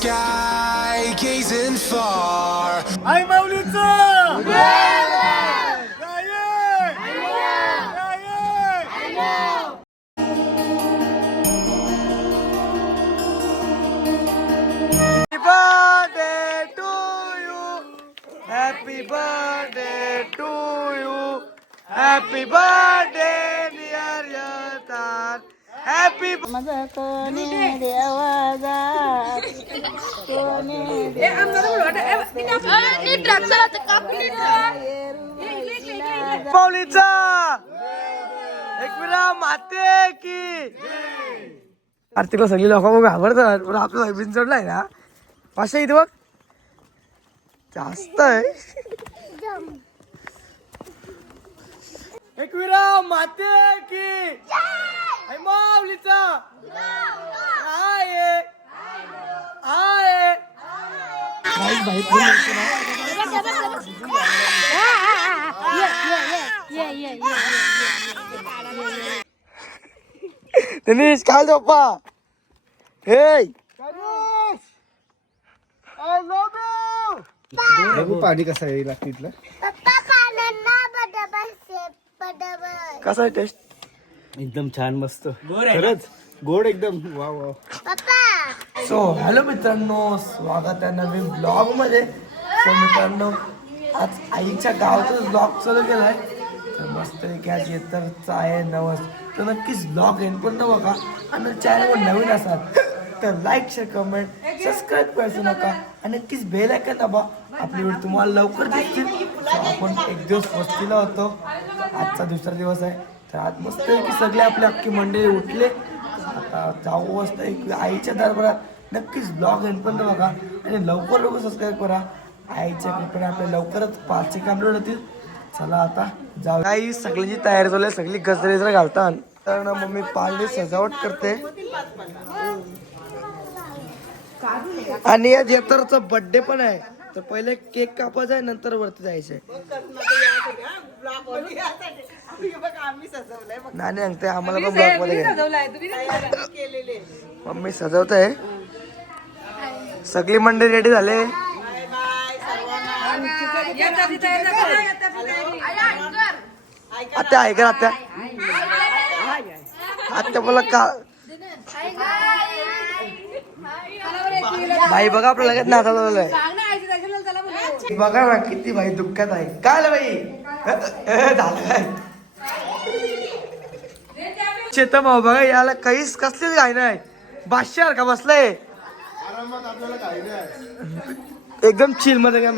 sky, gazing far. Aj ma ulica! Happy birthday to you. Happy birthday, dear Happy birthday. कोणी माऊलीचा एकविरा माते की! आर्थिकला सगळी लोक बघ घाबरतात. पण आपला सोयाबीन चढलाय ना. पाचशे इथे बघ. जास्त आहे. एकविरा माते की! माऊलीचा आहे आहे येतो ना. दिनेश काय पप्पा हे पाणी कसं आहे लागतं कसा आहे टेस्ट? एकदम छान मस्त. खरंच? गोड एकदम. वा वा सो हॅलो मित्रांनो स्वागत आहे नवीन ब्लॉगमध्ये सो मित्रांनो आज आईच्या गावातच ब्लॉग चालू केलाय. तर मस्त की आज येतरचा आहे नवस. तर नक्कीच ब्लॉग येईन पण बघा आणि चॅनलवर नवीन असाल तर लाईक शेअर कमेंट सबस्क्राईब करायचं नका. आणि नक्कीच बेल ऐकन दाबा. आपली वेळ तुम्हाला लवकर दिसतील. आपण एक दिवस वस्तीला होतो. आजचा दुसरा दिवस आहे. तर आज मस्त की सगळे आपले अख्खी मंडळी उठले. आता जाऊ वाजता एक आईच्या दरबारात. नक्कीच ब्लॉग पण बघा. आणि लवकर लवकर सबस्क्राईब करा. आईच्या कृपेने आपल्या लवकरच पाचशे कंप्लीट होतील चला आता जाऊ काही सगळ्याची तयारी चालू आहे. सगळी गजरे जर घालतात तर ना मम्मी पालने सजावट करते. आणि या जेतरचा बर्थडे पण आहे. तर पहिले केक कापायचा आहे नंतर वरती जायचंय. नाही नाही ते आम्हाला पण मध्ये. मम्मी सजवत. आहे सगळी मंडळी रेडी झाले? आत्या आहे का आत्या. आत्या बोला का? भाई बघा आपल्या लगेच नाचा झालंय बघा ना किती भाई दुःखात आहे. काय भाई बाई? झालं काय भाऊ बघा याला काहीच कसलीच घाई नाही. बादशार का बसलाय. एकदम चिलमध्ये काय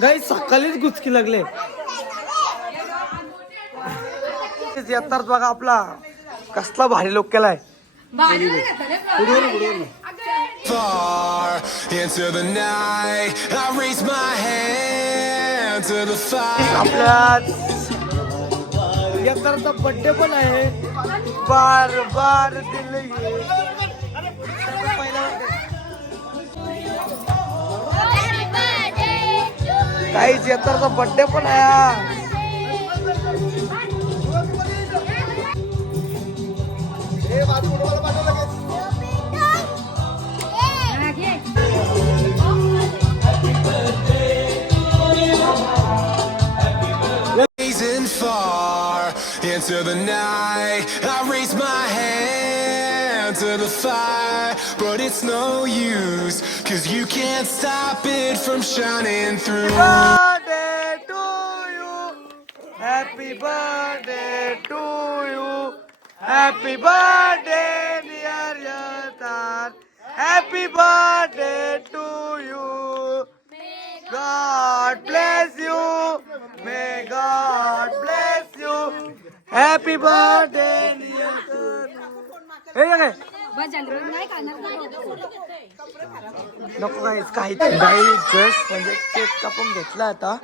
नाही सकाळीच गुचकी लागले. येतात बघा आपला. कसला भारी लोक केलाय. आपल्या बर्थडे पण आहे. बार बार दिल birthday. काहीच येताचा बर्थडे पण आहे हा. Into the night, I raise my hand to the fire, but it's no use, Cause you can't stop it from shining through. Happy Birthday to you. Happy birthday to you. Happy birthday, dear Yatan. Happy birthday to you. God bless you. May God bless you. Happy birthday, dear Yatan. Hey, okay. नको काही काही काही just म्हणजे cake कापून घेतला आता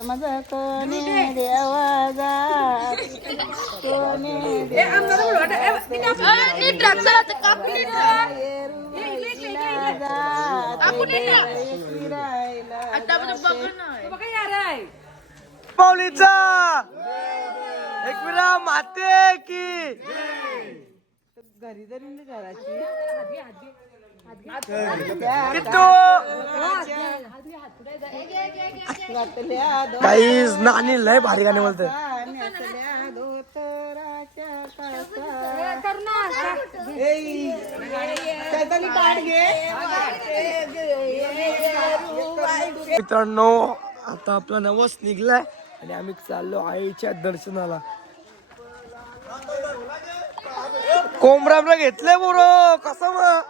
माझं कोणी देवाजा कोणी आवाजा ते देव माऊलीचा एकविरा माते की. घरी जरी नाही घराची. काहीच नानी लय भारी गाणे बोलते. मित्रांनो आता आपला नवस निघलाय आणि आम्ही चाललो आईच्या दर्शनाला. कोंबड्याला घेतलंय बोरो कसं मग?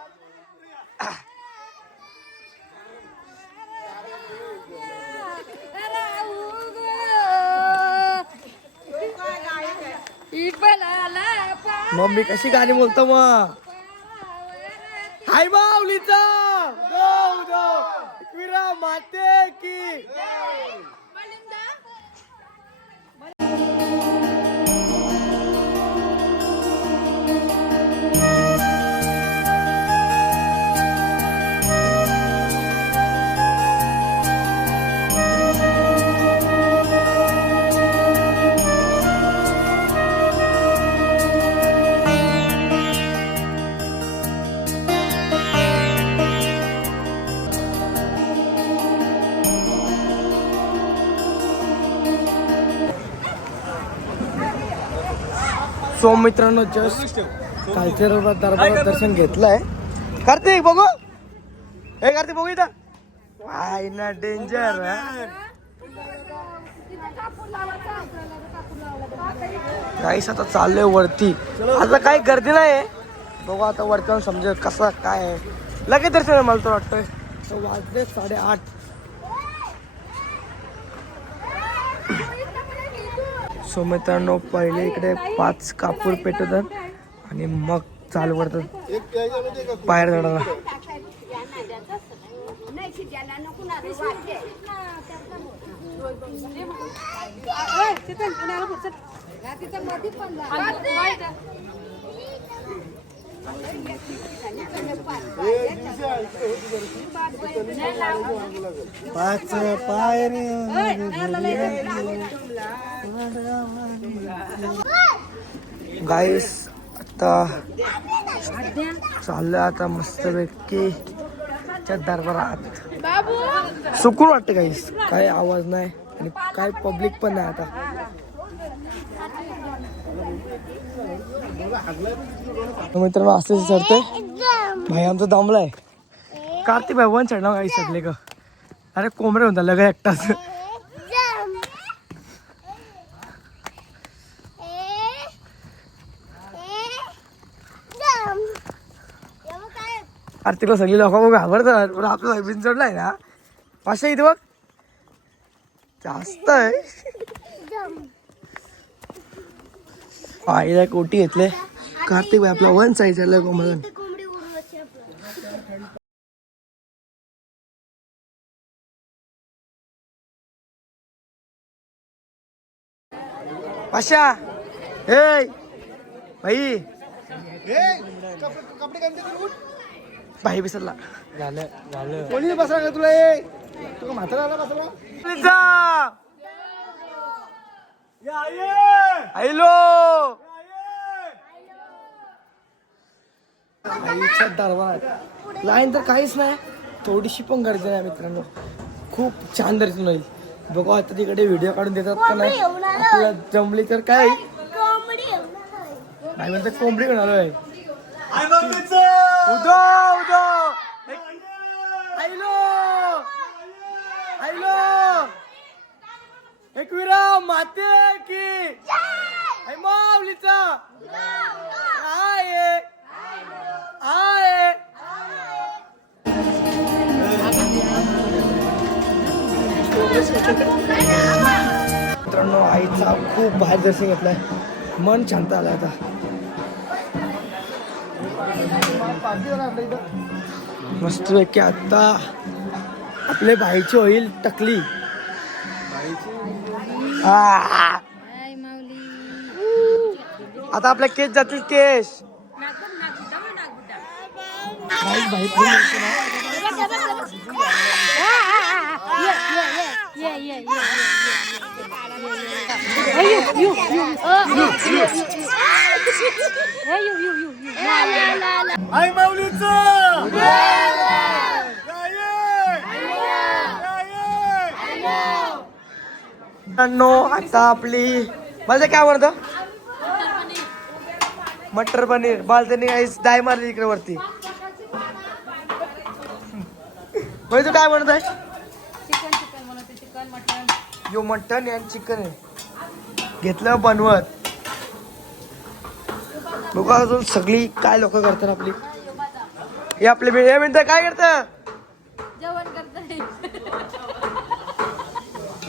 मम्मी कशी गाणी बोलतो मग हाय माऊलीचा. गो गो माते की. सो मित्रांनो जस्ट कालच्या दरबारात दर्शन घेतलंय. कार्तिक बघू. हे कार्तिक बघू इथं. वाय ना डेंजर काहीच आता चाललोय वरती. आता काही गर्दी नाही बघू आता वरती समजेल कसं काय आहे. लगेच दर्शन मला तर वाटतंय. वाजले साडेआठ. सो मित्रांनो पहिले इकडे पाच कापूर पेटवतात आणि मग चालू करतात पायर झाडाला पाच पायर गाईस आता चाललंय आता मस्त पैकी दरबारात. सुकून वाटतं गाईस काय आवाज नाही आणि काय पब्लिक पण नाही आता. मित्रांनो असं चढतंय भाई आमचा दमलाय कार्तिक भाई वन चढणार काही सगळे का अरे कोंबडे होता लगा एकटाच. अरे तिला सगळी लोक बघ घाबरतात. पण आपला भाई बिन चढलाय ना पाचशे इथे बघ? जास्त आहे. आईला कोटी घेतले. कार्तिक भाई आपला वन साईड चाललाय कोंबडा पाशा हे भाई कपडे कपडे भाई विसरला. झालं झालं. कोणी बसला का तुला ए? तुला म्हातारा आला बसला? हॅलो आईच्या दरबारात लाईन तर काहीच नाही. थोडीशी पण गर्दी नाही मित्रांनो. खूप छान दर्शन होईल. बघू आता तिकडे व्हिडिओ काढून देतात का नाही. आपल्याला जमली तर काय? नाही म्हणतात कोंबडी घेऊन आलोय उदो उदो हॅलो हॅलो एकविरा माते की हाय माऊलीचा आहे आहे मित्रांनो आईचा खूप बाहेर दर्शन घेतलाय मन शांत आलं आता. मस्त मस्तपैकी आता आपले भाईची होईल टकली. आता आपल्या केस जातील केस भाई ना. आई माऊलीचं! मित्रांनो आता आपली मला काय म्हणतो मटर पनीर. बाल त्यांनी काही डाय मारली इकडे वरती म्हणजे तू काय म्हणत आहे? यो मटन आणि चिकन आहे घेतलं बनवत. बघा अजून सगळी काय लोक करतात आपली. हे आपले हे म्हणतात काय करतात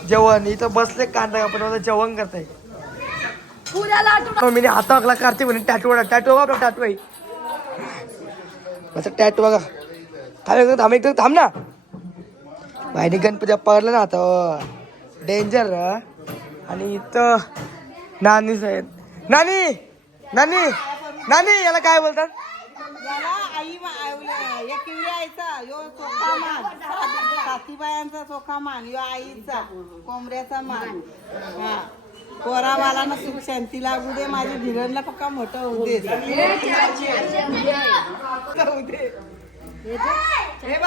जेवण इथं बसले कांदा आपण जेवण करताय. मी हाता अगला काढते म्हणे टॅटू टॅटू आपला टॅटू आहे माझा टॅटू बघा. थांब थांब एकदम थांब ना. बाहेर गणपती पकडलं ना आता. डेंजर आणि इथं नानी साहेब. नानी! नानी नानी याला काय बोलतात? याला आई आईचा यो चोखा मान साथीबायांचा चोखा मान यो आईचा कोंबड्याचा मान. हा. पोरावाला ना सुख शांती लागू दे माझ्या धीरणला पक्का मोठं होऊ दे. होऊ दे.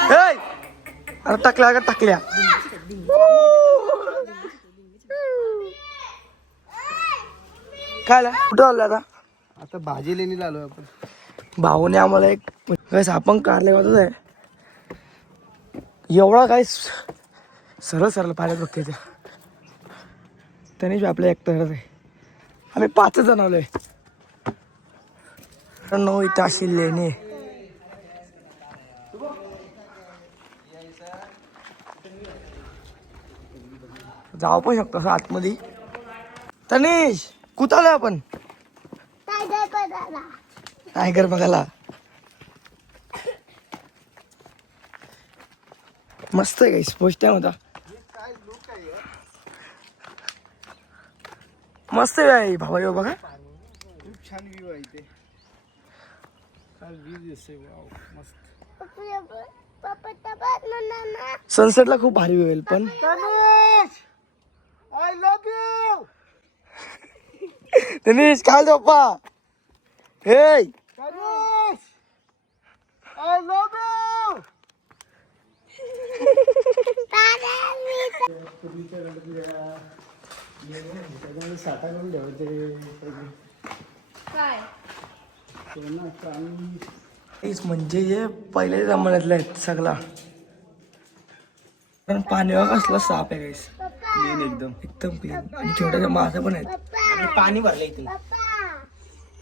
हेय! अरे टाकल्या का टाकल्या. काय? कुठं आलं आता? आता भाजी लेणी आलो आपण. भाऊने आम्हाला एक काय आपण काढले वाजत आहे एवढा काय सरळ सरळ पाण्यात बघते ते त्यानेच आपल्या एक आहे. आम्ही पाच जण आलोय. नऊ इथं अशी लेणी जाऊ पण शकतो असं आतमध्ये. तनिष कुठं आलोय आपण? टायगर बघायला? मस्त आहे काही स्पोर्ट्स टाइम होता. मस्त आहे भावा यो बघा. खूप छान व्ह्यू आहे काय मस्त. सनसेटला खूप भारी होईल पण आय लव्ह यू तनिष काय पप्पा हे आय लव्ह यू साठा करून काय? हेच म्हणजे हे पहिल्या जमान्यातलं आहेत सगळा. पण पाणी कसला साफ आहे गाईस एकदम एकदम क्लीन आणि मासा पण आहेत. पाणी भरलं इथे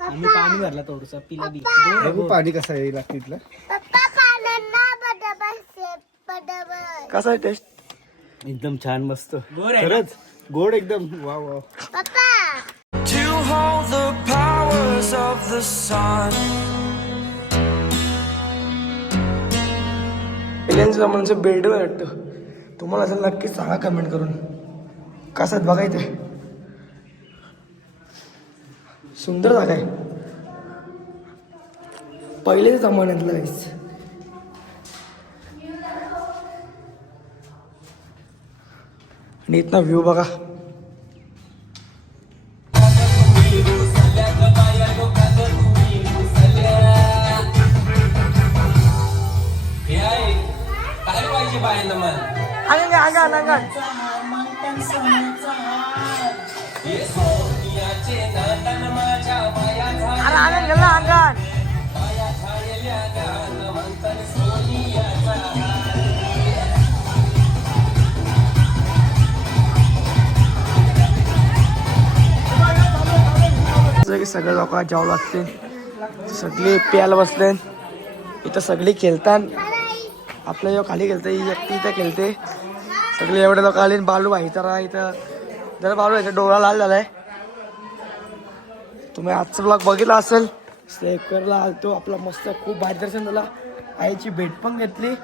आम्ही पाणी भरला थोडस पिला बी. बघू पाणी कसं आहे लागतं इथलं. कसा आहे टेस्ट एकदम छान मस्त. खरंच गोड एकदम. Wow wow To hold the powers of the sun. Aliens जमान्याचं building वाटतं. तुम्हाला असं नक्की सांगा कमेंट करून. कसं आहेत बघा इथे सुंदर जागा आहे. पहिले जमान्यातलं आहेच आणि इथनं व्ह्यू बघा. गेला अंगण सगळे लोक जेव लागते. सगळे प्यायला बसले. इथं सगळी खेळतात. आपल्या जेव्हा खाली खेळते ही एकटी इथं खेळते. सगळे एवढे लोक आले बालू भाई तर इथं. जरा बालू भाईचा डोळा लाल झालाय. तुम्ही आजचा ब्लॉग बघितला असेल. स्टेकरला आलतो. आपला मस्त खूप भारी दर्शन झाला. आईची भेट पण घेतली.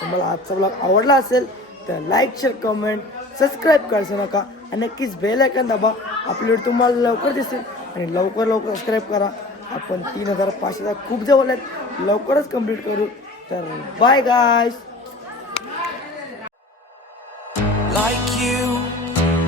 तर मला आजचा ब्लॉग आवडला असेल तर लाईक शेअर कमेंट सबस्क्राईब करायचं नका. आणि नक्कीच बेल आयकन दाबा. आपली तुम्हाला लवकर दिसेल. आणि लवकर लवकर सबस्क्राईब करा. आपण तीन हजार पाचशेचा खूप जवळ आहेत. लवकरच कंप्लीट करू. तर बाय गायस you.